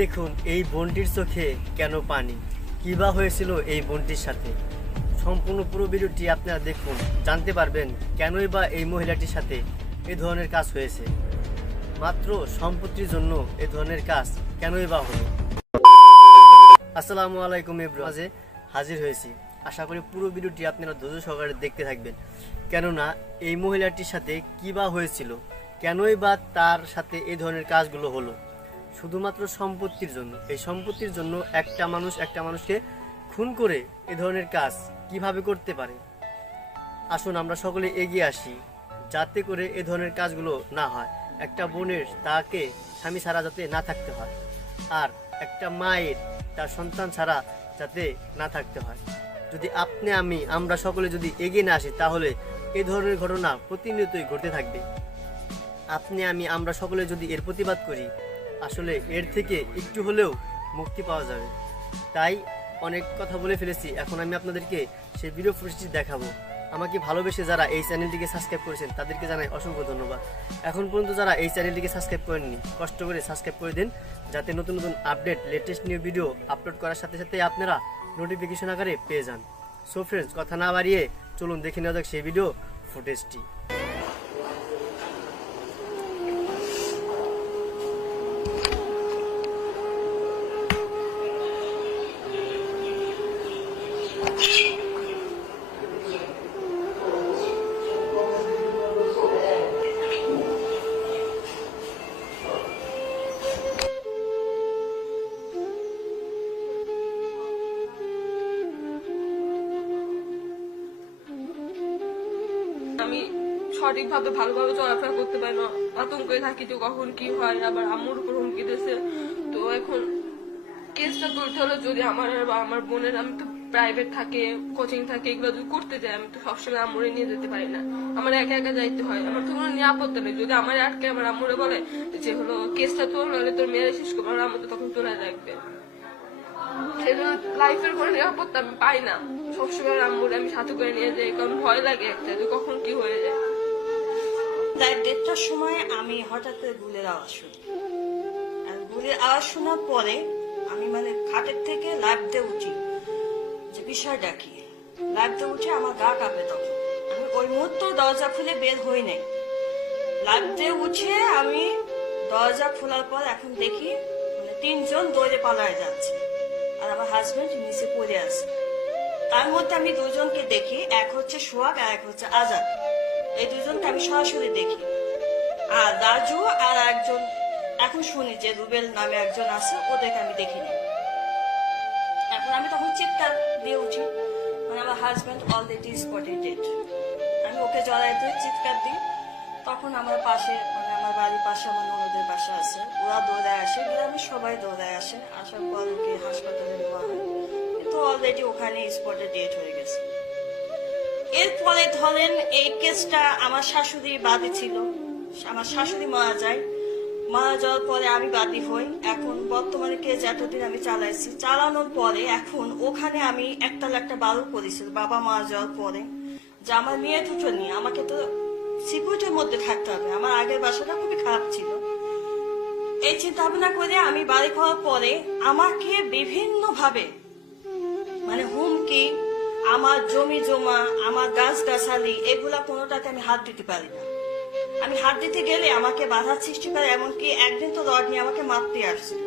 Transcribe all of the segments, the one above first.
দেখুন এই বোনটির চোখে কেন পানি, কি বা হয়েছিল এই বোনটির সাথে। সম্পূর্ণ পুরো ভিডিওটি আপনারা দেখুন, জানতে পারবেন কেনই বা এই মহিলাটির সাথে এই ধরনের কাজ হয়েছে। মাত্র সম্পত্তির জন্য এই ধরনের কাজ কেনই বা হলো। আসসালামু আলাইকুম এভরিওয়ান, মাঝে হাজির হয়েছি। আশা করি পুরো ভিডিওটি আপনারা ধৈর্য সহকারে দেখতে থাকবেন, কেননা এই মহিলাটির সাথে কি বা হয়েছিল, কেনই বা তার সাথে এই ধরনের কাজগুলো হলো। শুধুমাত্র সম্পত্তির জন্য। এই সম্পত্তির জন্য একটা মানুষ একটা মানুষকে খুন করে এ ধরনের কাজ কিভাবে করতে পারে। আসুন আমরা সকলে এগিয়ে আসি, যাতে করে এ ধরনের কাজগুলো না হয়। একটা বোনের তাকে স্বামী ছাড়া যাতে না থাকতে হয়, আর একটা মায়ের তার সন্তান ছাড়া যাতে না থাকতে হয়। যদি আপনি আমরা সকলে যদি এগিয়ে না আসি, তাহলে এ ধরনের ঘটনা প্রতিনিয়তই ঘটতে থাকবে। আমরা সকলে যদি এর প্রতিবাদ করি, আসলে এর থেকে একটু হলেও মুক্তি পাওয়া যাবে। তাই অনেক কথা বলে ফেলেছি, এখন আমি আপনাদেরকে সেই ভিডিও ফুটেজটি দেখাবো। আমাকে ভালোবেসে যারা এই চ্যানেলটিকে সাবস্ক্রাইব করেছেন তাদেরকে জানাই অসংখ্য ধন্যবাদ। এখন পর্যন্ত যারা এই চ্যানেলটিকে সাবস্ক্রাইব করেননি, কষ্ট করে সাবস্ক্রাইব করে দিন, যাতে নতুন নতুন update latest new video upload করার সাথে সাথে আপনারা নোটিফিকেশন আকারে পেয়ে যান। সো ফ্রেন্ডস, কথা না বাড়িয়ে চলুন দেখে নেওয়া যাক সেই ভিডিও ফুটেজটি। আমি সঠিকভাবে ভালোভাবে চলাফেরা করতে পারি না, আতঙ্কে থাকি যে কখন কি হয়। আবার আম্মুর উপর হুমকি দিয়েছে। তো এখন কেসটা তুলতে হলে যদি আমার বা আমার বোনের, আমি তো প্রাইভেট থাকে, কোচিং থাকে, এগুলো যদি করতে যাই, আমি তো সবসময় আম্মুরে নিয়ে যেতে পারি না, আমার একা একা যাইতে হয়। আমার তো কোনো নিরাপত্তা নেই। যদি আমার আটকে আমার আম্মুরে বলে যে হলো কেসটা তোর, নাহলে তোর মেয়েরা শেষ করবো, আমার আম্মু তো তখন তোলা রাখবে। লাইফের কোনো নিরাপত্তা আমি পাই না। সবসময় আম্মুরে আমি সাথে করে নিয়ে যাই, কারণ ভয় লাগে একটা যে কখন কি হয়ে যায়। রাত 1:30টার সময় আমি হঠাৎ করে গুলের আওয়াজ শুনি। আর গুলের আওয়াজ শোনার পরে আমি খাটের থেকে লাফ দিয়ে উঠি, যে বিষয়টা কি। লাফ দিয়ে উঠে আমার গা কাঁপে। তখন আমি ওই মুহূর্তে দরজা খুলে বের হই নাই। লাফ দিয়ে উঠে আমি দরজা খোলার পর এখন দেখি 3 জন দৌড়ে পালায় যাচ্ছে, আর আমার হাজবেন্ড নিচে পড়ে আছে। তার মধ্যে আমি 2 জনকে দেখি, এক হচ্ছে সোহাগ আর এক হচ্ছে আজাদ। এই 2 জনকে আমি সরাসরি দেখি। আর রাজু আর একজন, এখন শুনি যে রুবেল নামে একজন আছে, ওদেরকে আমি দেখিনি। এখন আমি তখন চিৎকার দিয়ে উঠি, আমার হাজবেন্ড অলরেডি স্পটেড ডেড। আমি ওকে জড়াই দিয়ে চিৎকার দিই। তখন আমার পাশে, আমার বাড়ির পাশে আমার ননদের বাসা আছে, ওরা দৌড়ায় আসে, গ্রামের সবাই দৌড়ায় আসে। আসার পর ওকে হাসপাতালে নেওয়া হয়, কিন্তু অলরেডি ওখানে স্পটে ডেট হয়ে গেছে। এরপরে ধরেন এই কেসটা আমার শাশুড়ি বাদী ছিল। আমার শাশুড়ি মারা যায়। মারা যাওয়ার পরে আমি বাদী হই। এখন বর্তমানে কেস এতদিন আমি চালাইছি, চালানোর পরে এখন ওখানে আমি একটা বারো করেছিল বাবা মারা যাওয়ার পরে, যে আমার মেয়ে দুটো নিয়ে আমাকে তো সিকিউরিটির মধ্যে থাকতে হবে। আমার আগের বাসাটা খুবই খারাপ ছিল। এই চিন্তা ভাবনা করে আমি বাড়ি খাওয়ার পরে আমাকে বিভিন্ন ভাবে হুমকি, আমার জমি জমা, আমার গাছ গাছালি, এগুলা কোনোটাতে আমি হাত দিতে পারি না। আমি হাত দিতে গেলে আমাকে বাধার সৃষ্টি করে। এমনকি একদিন তো রড নিয়ে আমাকে মারতে আসছিল।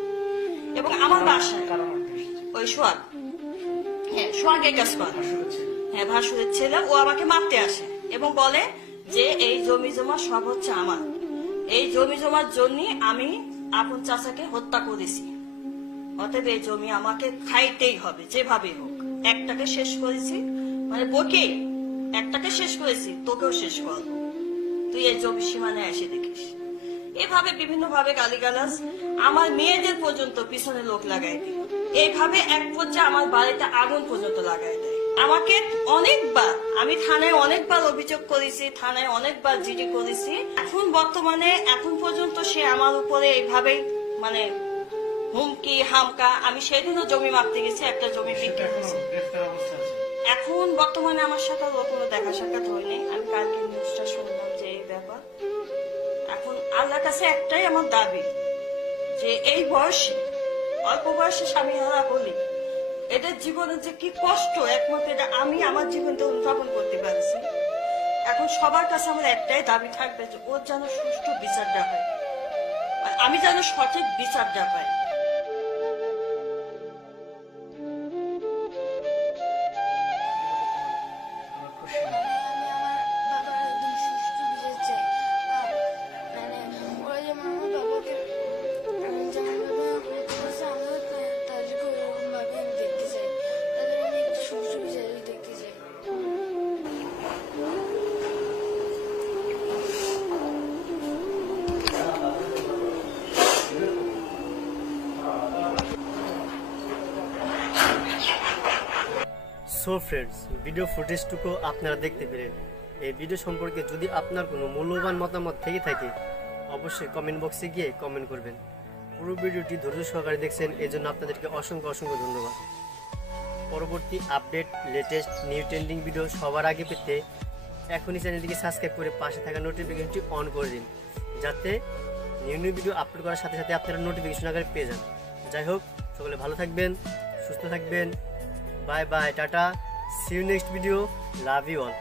এবং আমার বাসায় ওই সোহাগ, সোহাগের কাজ করে, ভাসুরের ছেলে, ও আমাকে মারতে আসে এবং বলে যে এই জমি জমা সব হচ্ছে আমার। এই জমি জমার জন্য আমি আপন চাচাকে হত্যা করেছি, অতএব এই জমি আমাকে খাইতেই হবে যেভাবে হোক। একটাকে শেষ করেছি, বকে একটাকে শেষ করেছি, তোকেও শেষ করবো, তুই এই জমি সীমানায় এসে দেখিস। এভাবে বিভিন্ন ভাবে গালিগালাজ, আমার মেয়েদের পর্যন্ত পিছনে লোক লাগাই দিল। এইভাবে এক পর্যায়ে আমার বাড়িতে আগুন পর্যন্ত লাগাই দেয়। আমাকে অনেকবার, আমি থানায় অনেকবার অভিযোগ করেছি, থানায় অনেকবার জিডি করেছি। এখন পর্যন্ত সে আমার উপরে এইভাবে হুমকি হামকা। আমি সেদিনও জমি মাপতে গেছি, একটা জমি বিক্রি করেছি। এখন বর্তমানে আমার সাথে কোনো দেখা সাক্ষাৎ হয়নি। আমি কালকে নিউজটা শুনলাম যে এই ব্যাপার। এখন আল্লাহর কাছে একটাই আমার দাবি, যে এই বয়সে অল্প বয়সে স্বামী হারা হলে এদের জীবনে যে কি কষ্ট একমাত্র এটা আমি আমার জীবনটা অনুধাবন করতে পারছি। এখন সবার কাছে আমার একটাই দাবি থাকবে যে ওর যেন সুষ্ঠু বিচারটা হয়, আর আমি যেন সঠিক বিচারটা পাই। আমি আমার বাবার একদম সুষ্ঠু বিচার চাই। মানে ওরা যেমন আমার বাবাকে যেমন ভাবে হত্যা করছে, আমিও তাদেরকে ওরকম ভাবে আমি দেখতে চাই। তাদের আমি একটু সুষ্ঠু বিচার দেখতে চাই। সো ফ্রেন্ডস, ভিডিও ফুটেজটুকু আপনারা দেখতে পেলেন। এই ভিডিও সম্পর্কে যদি আপনার কোনো মূল্যবান মতামত থেকে থাকে অবশ্যই কমেন্ট বক্সে গিয়ে কমেন্ট করবেন। পুরো ভিডিওটি ধৈর্য সহকারে দেখছেন, এই জন্য আপনাদেরকে অসংখ্য অসংখ্য ধন্যবাদ। পরবর্তী update, latest new trending video সবার আগে পেতে এখনই চ্যানেলটিকে সাবস্ক্রাইব করে পাশে থাকা নোটিফিকেশনটি অন করে দিন, যাতে নিউ নিউ ভিডিও আপলোড করার সাথে সাথে আপনারা নোটিফিকেশন আকারে পেয়ে যান। যাই হোক, সকলে ভালো থাকবেন, সুস্থ থাকবেন। Bye bye, tata, see you next video, love you all.